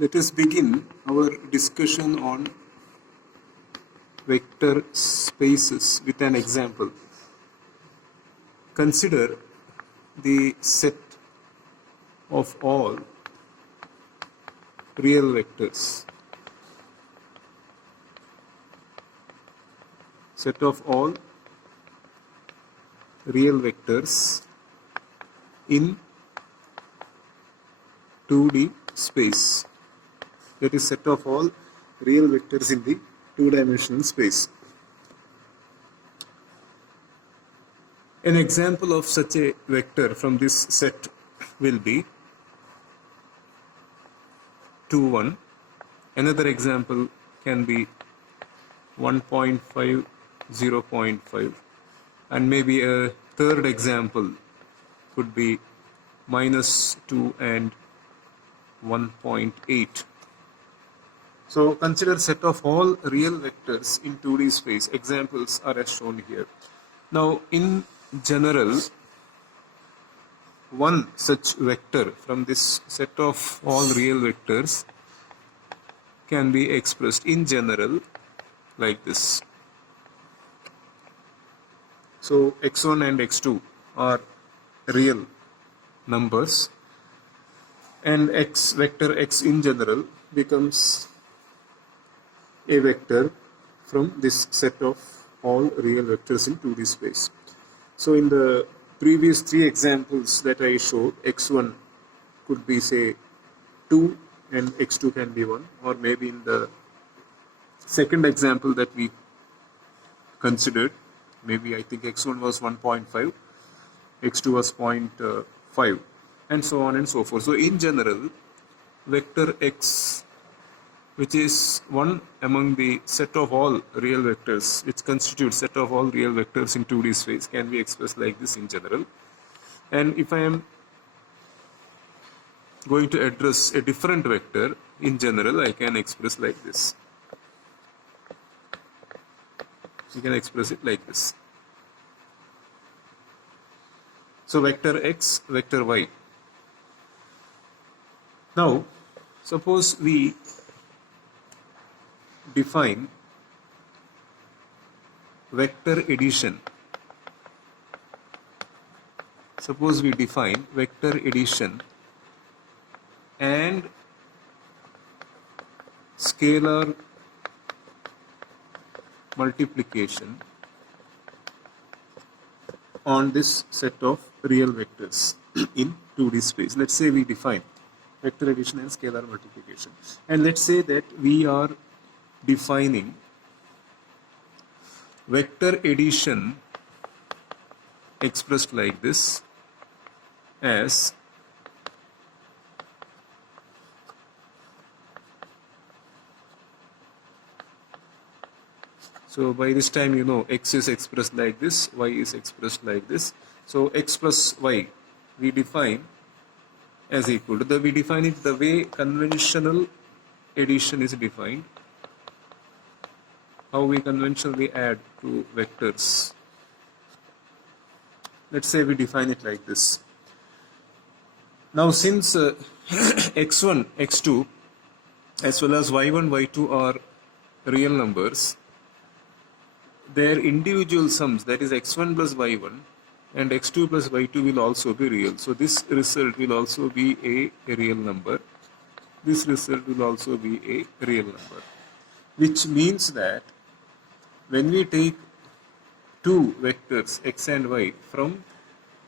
Let us begin our discussion on vector spaces with an example. Consider the set of all real vectors. Set of all real vectors in 2D space. That is, set of all real vectors in the two-dimensional space. An example of such a vector from this set will be 2, 1. Another example can be 1.5, 0.5, and maybe a third example could be -2 and 1.8. So consider set of all real vectors in 2D space. Examples are as shown here. Now in general, one such vector from this set of all real vectors can be expressed in general like this. So x1 and x2 are real numbers, and vector x in general becomes a vector from this set of all real vectors in 2D space. So in the previous three examples that I showed, x1 could be say 2 and x2 can be 1, or maybe in the second example that we considered, maybe I think x1 was 1.5, x2 was 0.5, and so on and so forth. So in general, vector x, which is one among the set of all real vectors, which constitutes set of all real vectors in 2D space, can be expressed like this in general. And if I am going to address a different vector in general, I can express like this. You can express it like this. So vector x, vector y. Now, suppose we define vector addition. Suppose we define vector addition and scalar multiplication on this set of real vectors in 2D space. Let's say we define vector addition and scalar multiplication, and let's say that we are defining vector addition expressed like this as so by this time you know x is expressed like this, y is expressed like this. So x plus y we define as equal to we define it the way conventional addition is defined. How we conventionally add two vectors. Let's say we define it like this. Now since x1, x2 as well as y1, y2 are real numbers, their individual sums, that is x1 plus y1 and x2 plus y2, will also be real. So this result will also be a real number. This result will also be a real number, which means that when we take two vectors x and y from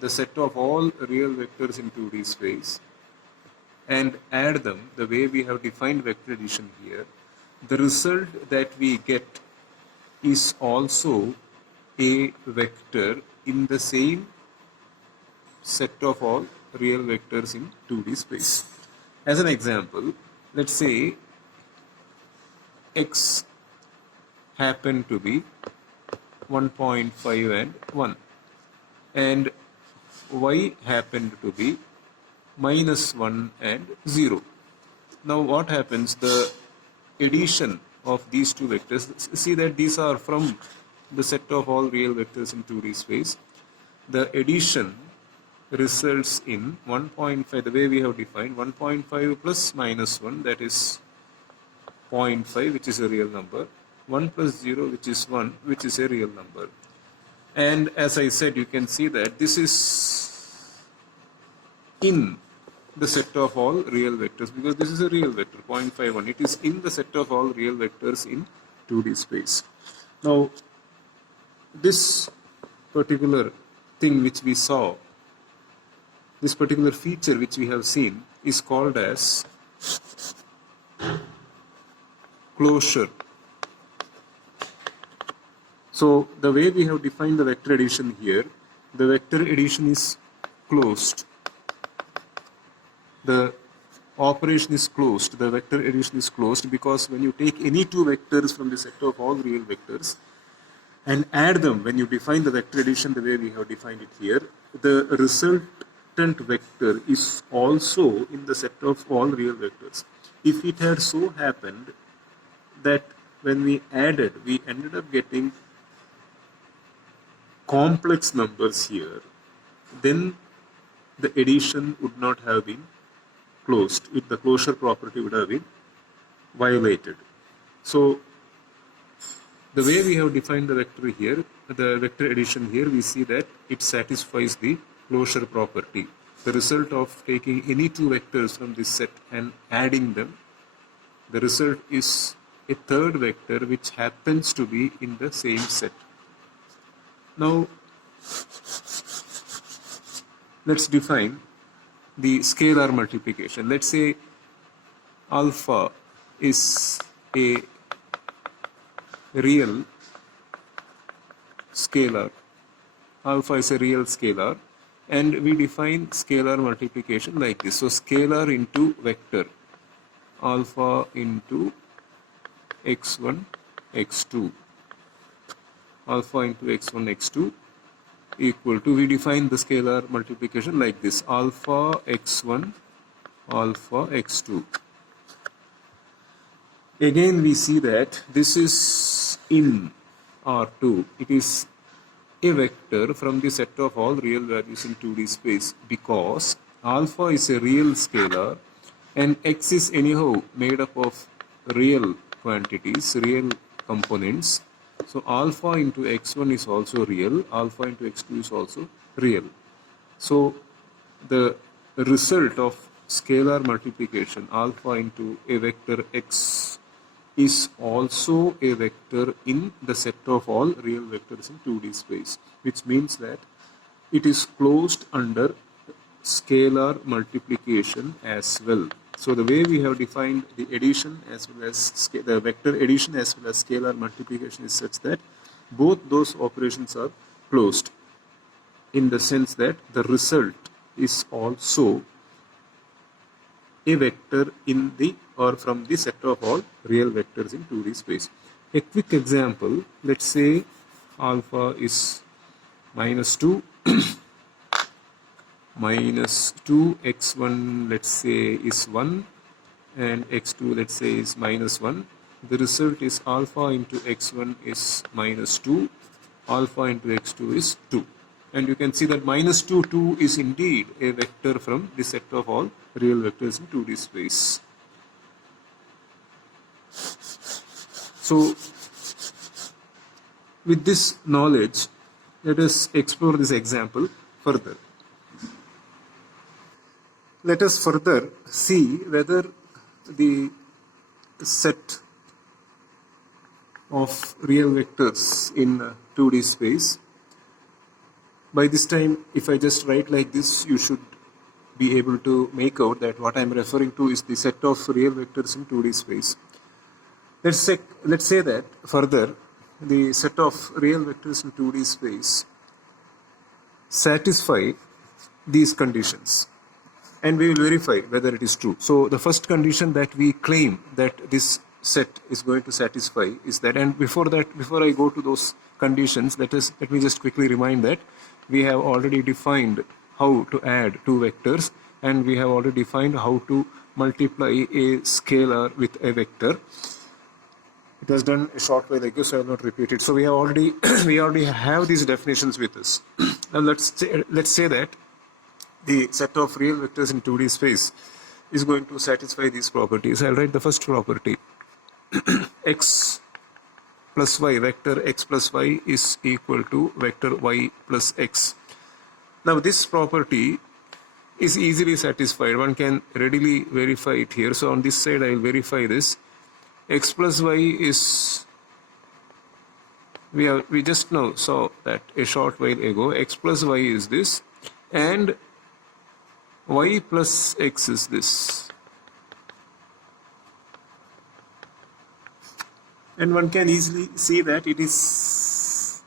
the set of all real vectors in 2D space and add them the way we have defined vector addition here, the result that we get is also a vector in the same set of all real vectors in 2D space. As an example, let's say x happen to be 1.5 and 1, and y happened to be -1 and 0. Now what happens? The addition of these two vectors, see that these are from the set of all real vectors in 2D space. The addition results in 1.5, the way we have defined 1.5 plus minus 1, that is 0.5, which is a real number, 1 plus 0, which is 1, which is a real number. And as I said, you can see that this is in the set of all real vectors, because this is a real vector, 0.51. It is in the set of all real vectors in 2D space. Now, this particular thing which we saw, this particular feature which we have seen, is called as closure. So the way we have defined the vector addition here, the vector addition is closed. The operation is closed, the vector addition is closed, because when you take any two vectors from the set of all real vectors and add them, when you define the vector addition the way we have defined it here, the resultant vector is also in the set of all real vectors. If it had so happened that when we added, we ended up getting complex numbers here, then the addition would not have been closed. The closure property would have been violated. So the way we have defined the vector here, the vector addition here, we see that it satisfies the closure property. The result of taking any two vectors from this set and adding them, the result is a third vector which happens to be in the same set. Now, let's define the scalar multiplication. Let's say alpha is a real scalar. Alpha is a real scalar, and we define scalar multiplication like this. So scalar into vector, alpha into x1, x2, alpha into x1, x2 equal to, we define the scalar multiplication like this, alpha x1, alpha x2. Again we see that this is in R2. It is a vector from the set of all real values in 2D space, because alpha is a real scalar and x is anyhow made up of real quantities, real components. So alpha into x1 is also real, alpha into x2 is also real. So the result of scalar multiplication, alpha into a vector x, is also a vector in the set of all real vectors in 2D space, which means that it is closed under scalar multiplication as well. So the way we have defined the addition as well as the vector addition as well as scalar multiplication is such that both those operations are closed, in the sense that the result is also a vector in the or from the set of all real vectors in 2D space. A quick example, let's say alpha is minus 2 minus 2, x1 let's say is 1 and x2 let's say is minus 1. The result is alpha into x1 is minus 2, alpha into x2 is 2. And you can see that minus 2, 2 is indeed a vector from the set of all real vectors in 2D space. So with this knowledge, let us explore this example further. Let us further see whether the set of real vectors in 2D space, by this time if I just write like this, you should be able to make out that what I am referring to is the set of real vectors in 2D space. Let's say that further the set of real vectors in 2D space satisfy these conditions, and we will verify whether it is true. So the first condition that we claim that this set is going to satisfy is that, and before I go to those conditions, let me just quickly remind that we have already defined how to add two vectors, and we have already defined how to multiply a scalar with a vector. It was done a short while ago, so I will not repeat it. So we have already we already have these definitions with us. Now let's say that the set of real vectors in 2D space is going to satisfy these properties. I'll write the first property. X plus y, vector x plus y is equal to vector y plus x. Now this property is easily satisfied. One can readily verify it here. So on this side I will verify this. X plus y is, we just now saw that a short while ago. X plus y is this, and y plus x is this. And one can easily see that it is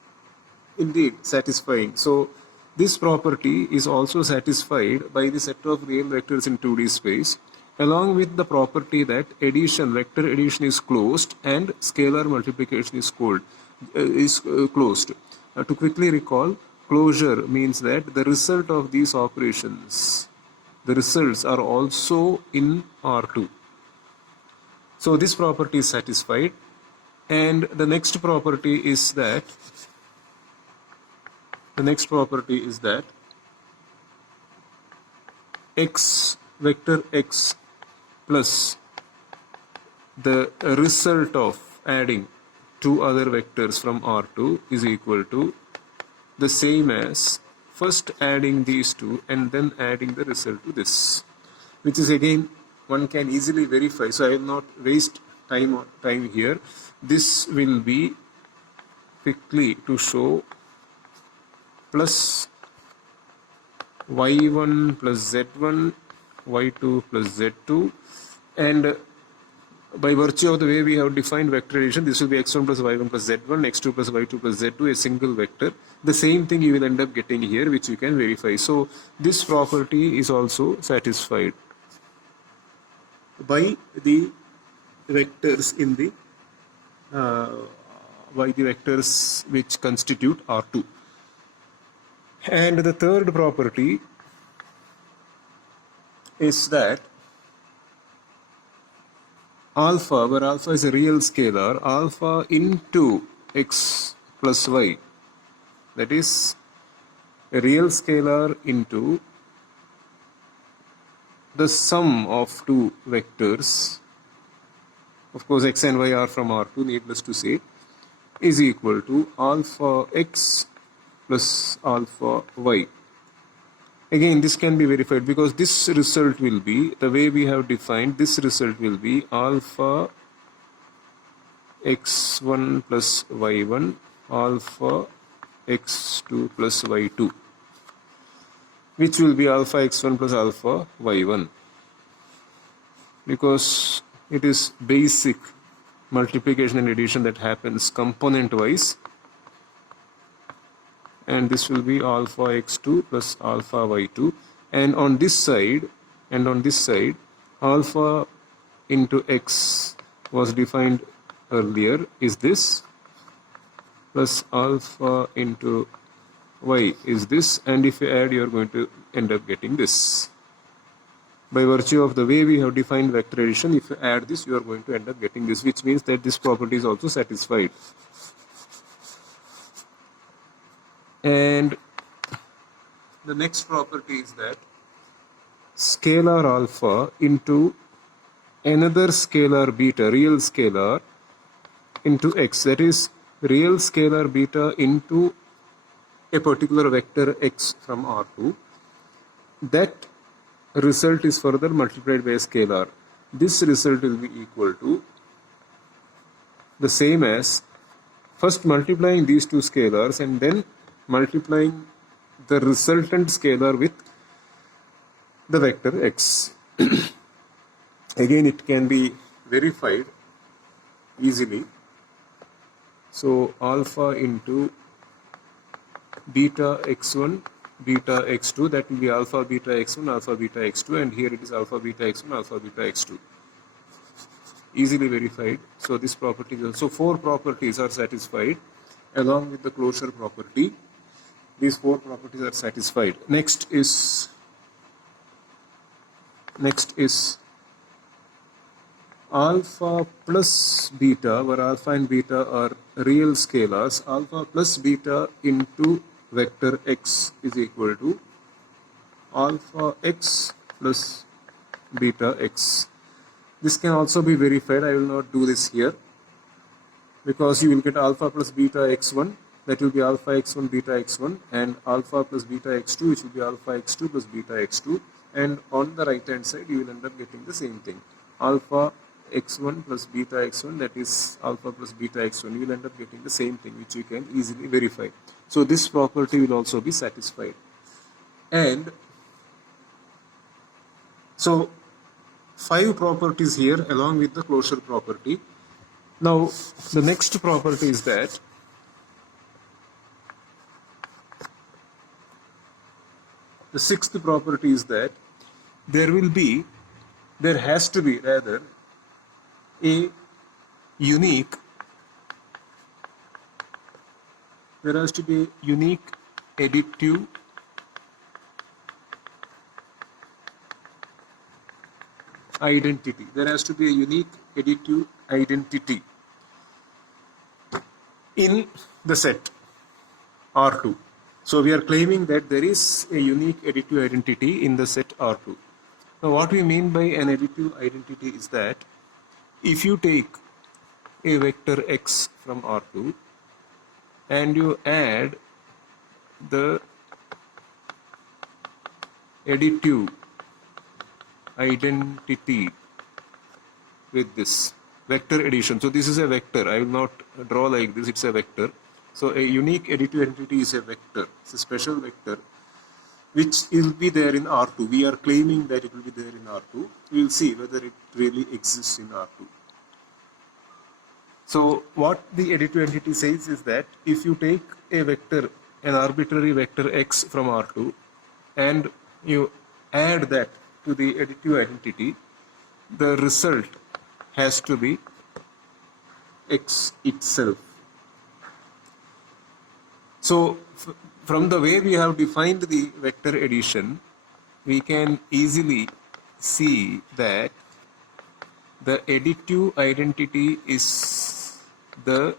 indeed satisfying. So this property is also satisfied by the set of real vectors in 2D space, along with the property that addition, vector addition is closed and scalar multiplication is closed. To quickly recall, closure means that the result of these operations, the results are also in R2. So this property is satisfied. And the next property is that x, vector x plus the result of adding two other vectors from R2 is equal to the same as first adding these two and then adding the result to this, which is again one can easily verify. So I will not waste time here. This will be quickly to show plus y1 plus z1, y2 plus z2, and by virtue of the way we have defined vector addition, this will be x1 plus y1 plus z1, x2 plus y2 plus z2, a single vector. The same thing you will end up getting here, which you can verify. So this property is also satisfied by the vectors in the vectors which constitute R2. And the third property is that alpha, where alpha is a real scalar, alpha into x plus y, that is a real scalar into the sum of two vectors, of course x and y are from R2, needless to say, is equal to alpha x plus alpha y. Again, this can be verified because this result will be, the way we have defined, this result will be alpha x1 plus y1, alpha x2 plus y2, which will be alpha x1 plus alpha y1, because it is basic multiplication and addition that happens component wise, and this will be alpha x2 plus alpha y2, and on this side alpha into x was defined earlier is this, plus alpha into y is this, and if you add you are going to end up getting this. By virtue of the way we have defined vector addition, if you add this you are going to end up getting this, which means that this property is also satisfied. And the next property is that scalar alpha into another scalar beta, real scalar, into x, that is real scalar beta into a particular vector x from R2, that result is further multiplied by a scalar. This result will be equal to the same as first multiplying these two scalars and then multiplying the resultant scalar with the vector x. Again, it can be verified easily. So alpha into beta x1, beta x2, that will be alpha beta x1, alpha beta x2, and here it is alpha beta x1, alpha beta x2. Easily verified. So this property is also, four properties are satisfied along with the closure property. These four properties are satisfied. Next is alpha plus beta, where alpha and beta are real scalars. Alpha plus beta into vector x is equal to alpha x plus beta x. This can also be verified. I will not do this here because you will get alpha plus beta x1, that will be alpha x1 beta x1, and alpha plus beta x2, which will be alpha x2 plus beta x2, and on the right hand side you will end up getting the same thing, alpha x1 plus beta x1, that is alpha plus beta x1. You will end up getting the same thing, which you can easily verify. So this property will also be satisfied. And so 5 properties here along with the closure property. Now the next property is that the 6th property is that there has to be rather a unique, there has to be a unique additive identity. There has to be a unique additive identity in the set R2. So we are claiming that there is a unique additive identity in the set R2. Now what we mean by an additive identity is that if you take a vector x from R2 and you add the additive identity with this vector addition. So this is a vector. I will not draw like this, it's a vector. So a unique additive identity is a vector. It's a special vector which will be there in R2. We are claiming that it will be there in R2. We will see whether it really exists in R2. So what the additive entity says is that if you take a vector, an arbitrary vector x from R2, and you add that to the additive identity, the result has to be x itself. So from the way we have defined the vector addition, we can easily see that the additive identity is the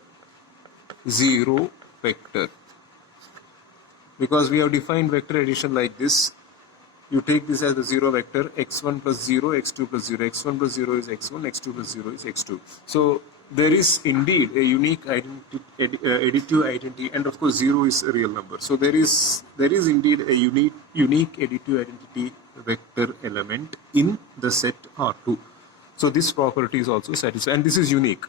0 vector. Because we have defined vector addition like this, you take this as the 0 vector, x1 plus 0, x2 plus 0, x1 plus 0 is x1, x2 plus 0 is x2. So there is indeed a unique additive identity, and of course 0 is a real number. So there is indeed a unique additive identity vector element in the set R2. So this property is also satisfied, and this is unique.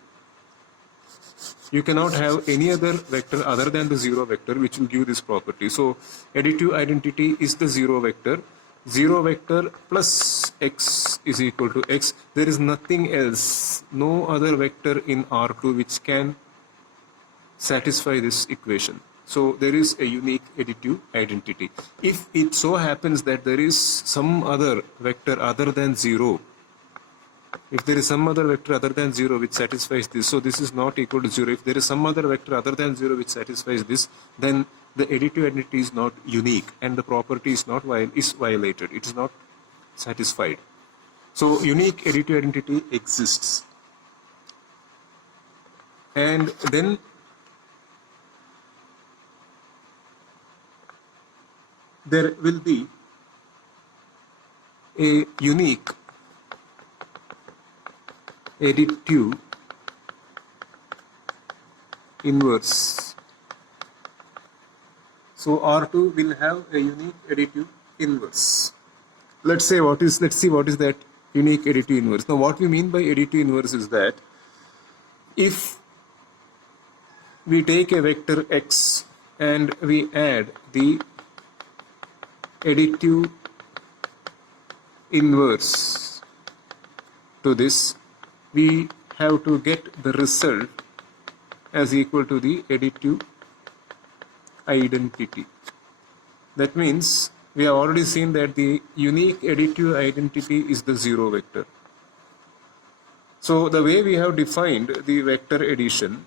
You cannot have any other vector other than the 0 vector which will give this property. So additive identity is the 0 vector. 0 vector plus x is equal to x. There is nothing else, no other vector in R2 which can satisfy this equation. So there is a unique additive identity. If it so happens that there is some other vector other than 0, if there is some other vector other than 0 which satisfies this, so this is not equal to 0. If there is some other vector other than 0 which satisfies this, then the additive identity is not unique and the property is not violated. It is not satisfied. So unique additive identity exists. And then there will be a unique additive inverse. So R2 will have a unique additive inverse. Let's see what is that unique additive inverse. Now what we mean by additive inverse is that if we take a vector x and we add the additive inverse to this, we have to get the result as equal to the additive identity. That means we have already seen that the unique additive identity is the 0 vector. So the way we have defined the vector addition,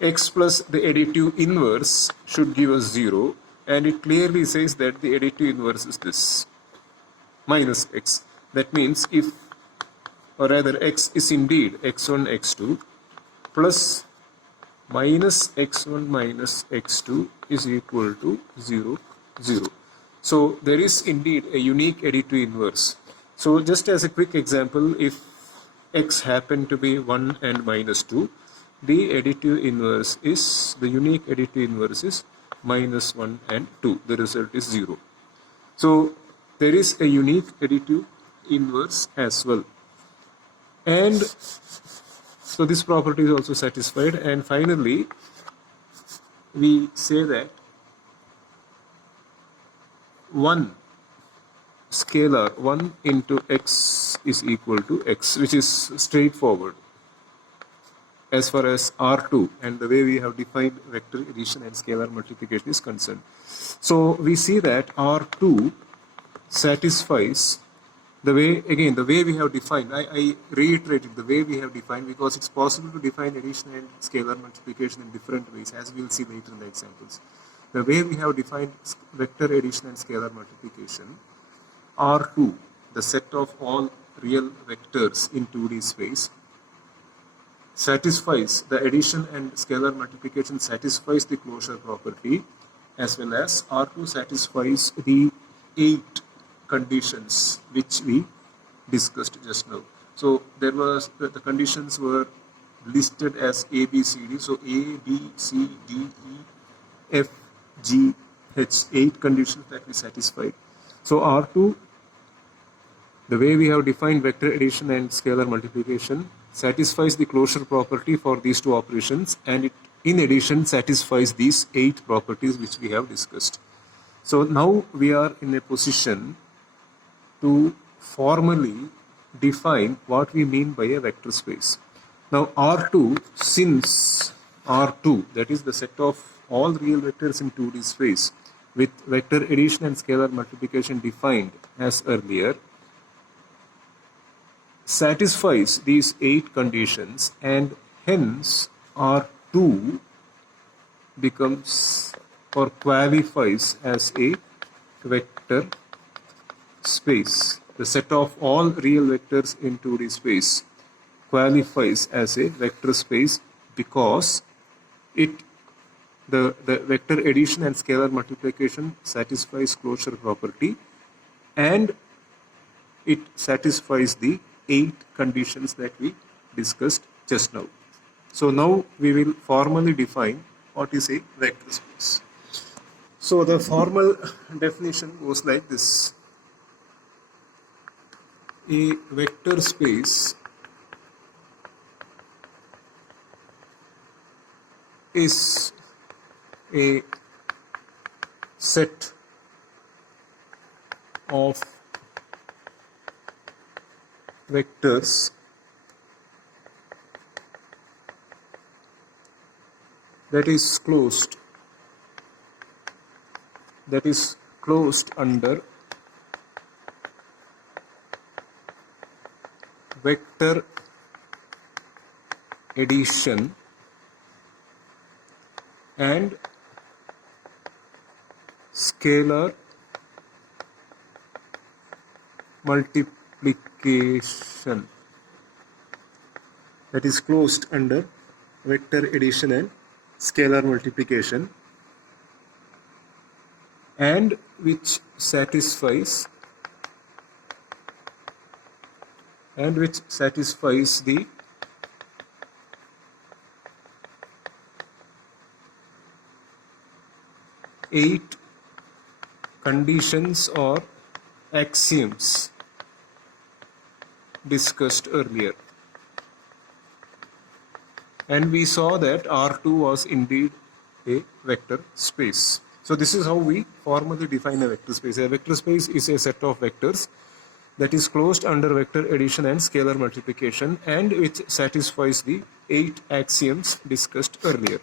x plus the additive inverse should give us 0, and it clearly says that the additive inverse is this, minus x. That means if, or rather x is indeed x1 x2 plus minus x1 minus x2 is equal to 0, 0. So there is indeed a unique additive inverse. So just as a quick example, if x happen to be 1 and minus 2, the additive inverse is, the unique additive inverse is minus 1 and 2. The result is 0. So there is a unique additive inverse as well. And so this property is also satisfied. And finally, we say that one scalar 1 into x is equal to x, which is straightforward as far as R2 and the way we have defined vector addition and scalar multiplication is concerned. So we see that R2 satisfies the way, again, the way we have defined, I reiterated the way we have defined, because it's possible to define addition and scalar multiplication in different ways, as we will see later in the examples. The way we have defined vector addition and scalar multiplication, R2, the set of all real vectors in 2D space, satisfies the addition and scalar multiplication, satisfies the closure property, as well as R2 satisfies the 8 conditions which we discussed just now. So there was the conditions were listed as A, B, C, D. So A, B, C, D, E, F, G, H, 8 conditions that we satisfied. So R2, the way we have defined vector addition and scalar multiplication, satisfies the closure property for these two operations, and it in addition satisfies these 8 properties which we have discussed. So now we are in a position to formally define what we mean by a vector space. Now R2, since R2, that is the set of all real vectors in 2D space with vector addition and scalar multiplication defined as earlier, satisfies these 8 conditions, and hence R2 becomes or qualifies as a vector space. The set of all real vectors in 2D space qualifies as a vector space because the vector addition and scalar multiplication satisfies closure property, and it satisfies the 8 conditions that we discussed just now. So now we will formally define what is a vector space. So the formal definition goes like this. A vector space is a set of vectors that is closed under vector addition and scalar multiplication. That is closed under vector addition and scalar multiplication, and which satisfies the eight conditions or axioms discussed earlier. And we saw that R2 was indeed a vector space. So this is how we formally define a vector space. A vector space is a set of vectors that is closed under vector addition and scalar multiplication, and which satisfies the 8 axioms discussed earlier.